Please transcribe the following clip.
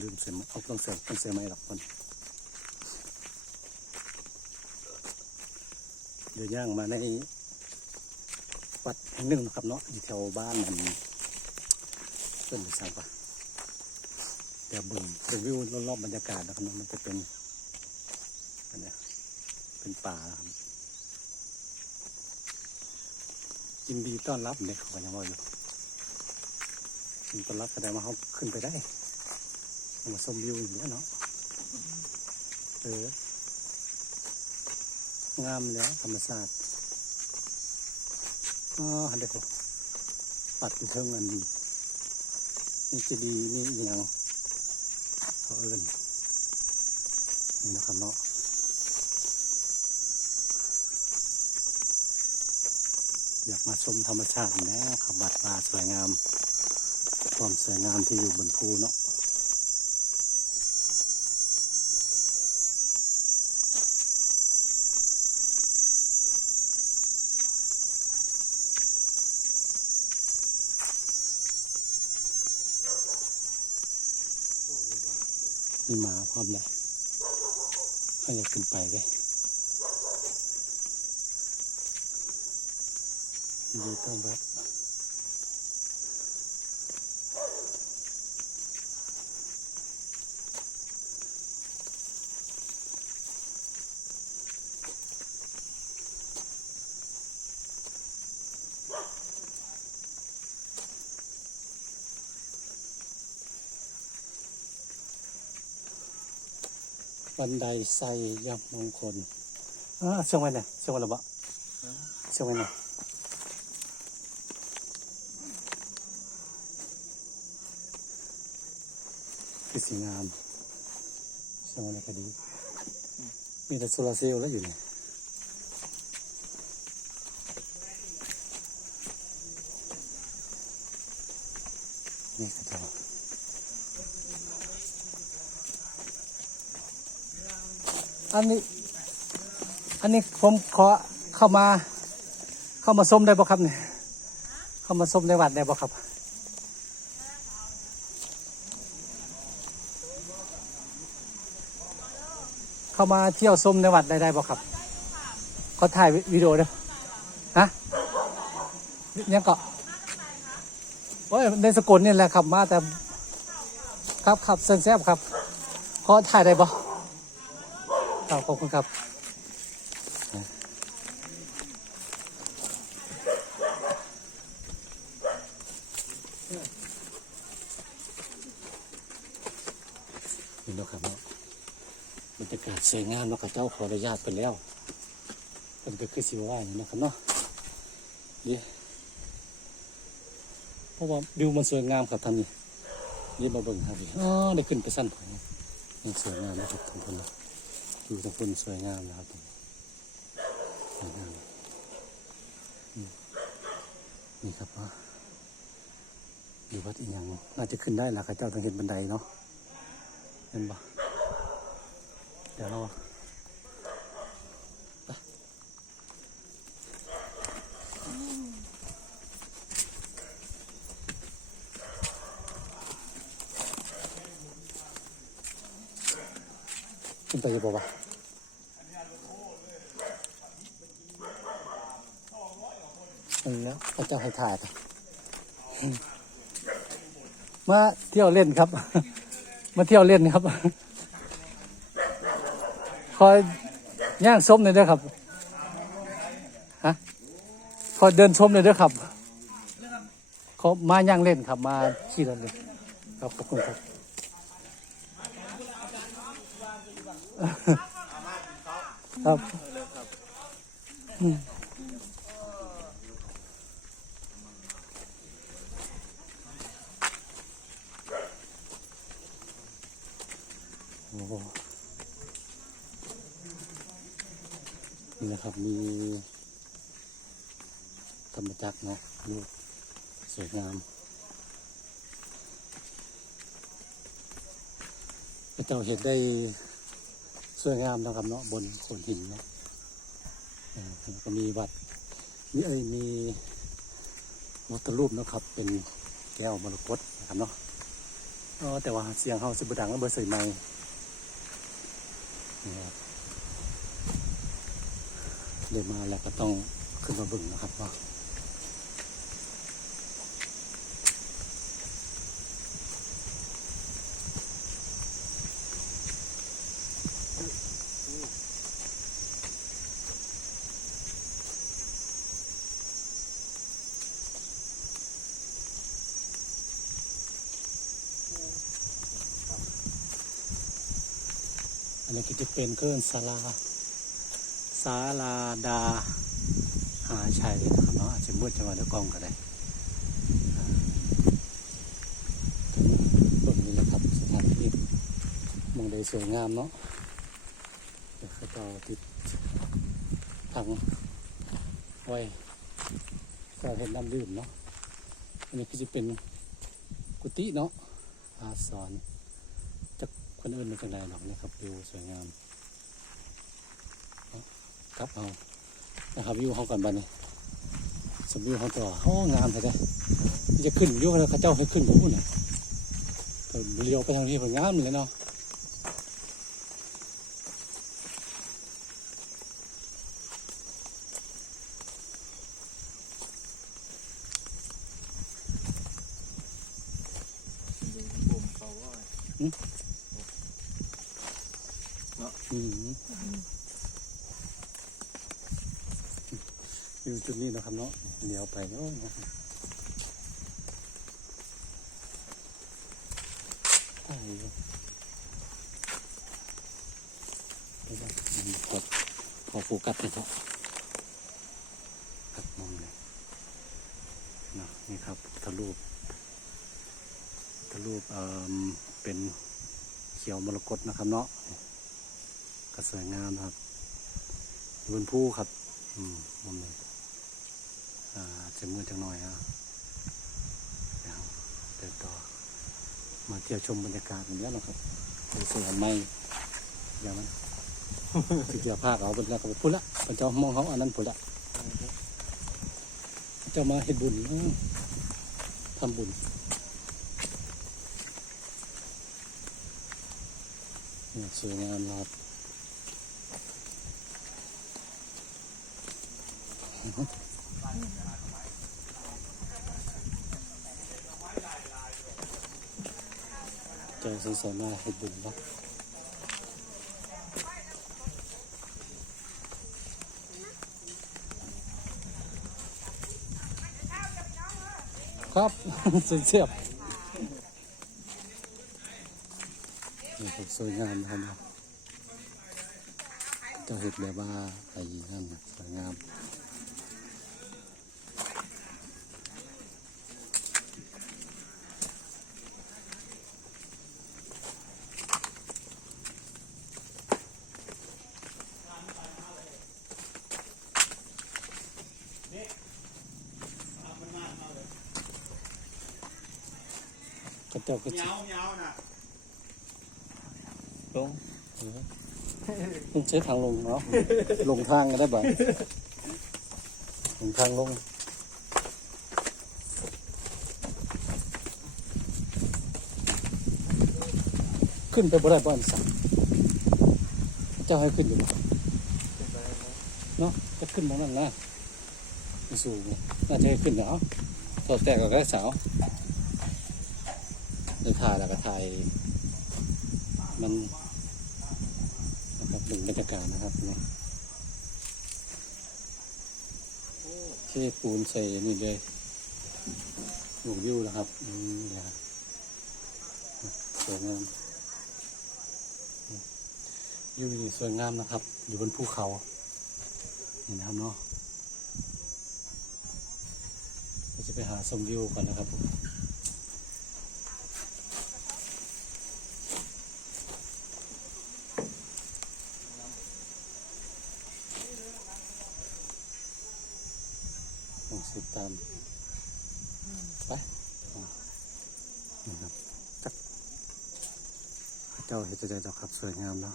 ลืมเสียมเอาต้องเสียต้องเสียไหมหรอกคนเดี๋ยวย่างมาในวัดแห่งหนึ่งนะครับเนาะอยู่แถวบ้านมันเป็นหรือสังปะเดี๋ยวเบึงเป็นวิวรอบๆบรรยากาศนะครับเนาะมันจะเป็นอันนี้เป็นป่านะครับยินดีต้อนรับเด็กเขาก็ยังว่าอยู่ยินดีต้อนรับแสดงว่าเขาขึ้นไปได้ มาชมวิวอย่างนี้ยเนาะเอองามแล้วธรรมชาติอ๋อเด็กปัดอยู่เทิงอันนี้นี่จะดีนี่อหย่างเขาเอิญนี่นะครับเนาะอยากมาชมธรรมชาติแล้วขับบัดป่าสวยงาม ความสวยงามที่อยู่บนภูเนาะ มีหมาพร้อมแล้วให้เราขึ้นไปเลยดีต้อนรับ บันไดไซยับมงคลอ่าเชียงไว้เนี่ยเชียงไว้หรือเปล่าเชียงไว้เนี่ยคือสีงามเชียงไว้เนี่ยก็ดี มีแต่โซลาร์เซลล์แล้วอยู่เนี่ยนี่ก็จะ อันนี้ อันนี้ผมขอเข้ามา เข้ามาส้มได้บ่ครับเนี่ยเข้ามาส้มในวัดได้บ่ครับเข้ามาเที่ยวส้มในวัดได้ได้บ่ครับเขาถ่ายวิดีโอเด้อฮะยังเกาะโอ้ยในสกลนี่แหละครับมาแต่ ครับครับเซนแซบครับเขาถ่ายได้บ่ ครับขอบคุณครับนี่นะครับเนาะบรรยากาศสวยงามเนาะครับเจ้าขออนุญาตไปแล้วเป็นก็คือสิว่าอย่างนี้นะครับเนาะเดี๋ยวเพราะว่าวิวมันสวยงามครับท่านนี่เดี๋ยวมาเบิ่งครับอ๋อได้ขึ้นไปสั้นผมยังสวยงามนะครับทุกคนเนาะ ดูตะคนสวยงามนะครับผมสวยงามนี่ครับว่าดูวัดอีกอย่างน่าจะขึ้นได้ละข้าเจ้าต้องเห็นบันไดเนาะเห็นปะเดี๋ยวเรา ไปะบอว่าเออพระเจ้าให้ถ่ายไปมาเที่ยวเล่นครับ มาเที่ยวเล่นครับ คอยย่างส้มเลยด้อครับฮะคอยเดินชมเลยด้อครับเขามาย่างเล่นครับ มาขี่รถเลยครับขอบคุณครับ ครับโอ้โหนี่นะครับ มีธรรมจักรเนาะลูกสวยงามพระเจ้าเห็นได้ สวยงามนะครับเนาะบนโขดหินเนาะก็มีวัดมีเอ้ยมีวัตรูปนะครับ เป็นแก้วมรกตนะครับเนาะแต่ว่าเสียงเฮาสิบดังแล้วเบอร์ใส่ไม้นี่ครับเดี๋ยวมาแล้วก็ต้องขึ้นมาบึงนะครับว่า นี้ก็จะเป็นเครื่องศาลาศาลาดา หาชัยนะครับเนาะอาจจะมืดจังหวะเดี๋ยวกล้องก็ได้ตรงนี้แหละครับสถานที่มองได้สวยงามเนาะเดี๋ยวเขาจะเอติดถังไว้ก็เห็นน้ำดื่มเนาะอันนี้ก็จะเป็นกุฏิเนาะอาสอน คนอื่นไม่เป็นไรหรอกนะครับวิวสวยงามครับเอานะครับวิวเขากันบ้านนี้สมวิวเขาต่อโอ้งามเลยที่จะขึ้นวิวแล้วเขาเจ้าให้ขึ้นผมพูดน่ะเลี้ยวไปทางที่ผลงามเลยเนาะอืม วิวจุดนี้นะครับเนาะเลี้ยวไปโอ้ยนะครับใช่เลยเดี๋ยวนะอืมกดขอโฟกัสนะครับครับมองเลยนะนี่ครับทธรูปพุทธรูปเอ่อเป็นเขียวมรกตนะครับเนาะ ก็สวยงามครับอยู่บนภูครับ อืมมุมนี้อ่าจะมืดจังหน่อยฮะเดี๋ยวเดินต่อ มาเที่ยวชมบรรยากาศอย่างนี้นะครับไปสวนไม้อย่างมันสิเกี่ยวภาคเอาเป็นแล้วก็พุ่นละเป็นเจ้ามองเขาอันนั้นพุ่นละเจ้ามาเฮ็ดบุญทำบุญสวยงามครับ เจอสวยๆมาเฮ็ดบุญเนาะครับเสียบนี่ครับสวยงามนะครับเนาเจะเห็ดแบบว่าอะไรนั่นสวยงาม เจ้าก็เหจะนียวเหนียวนะลงต้องใช้ทางลงเนาะลงทางก็ได้บ่ลงทางลงขึ้นไปบ่ได้บ่อันสั่งเจ้าให้ขึ้นอยู่บ่เนาะจะขึ้นมองนั่นนะมันสูงเนี่ยน่าจะให้ขึ้นเนาะถอดแตกก็ได้สาว ในถ่ายแล้วก็ถ่ายมันนะครับหนึ่งบรรยากาศนะครับเนี่ยเทปูนใส่นี่เลยหนูวิวนะครับอืมเดี๋ยวนะสวยงามวิวนี่สวยงามนะครับ อยู่บนภูเขานี่นะครับเนาะเราจะไปหาชมวิวก่อนนะครับผม ลอง ตามไปนะครับเจ้าเห็นใจเจ้าครับสวยงามเนาะ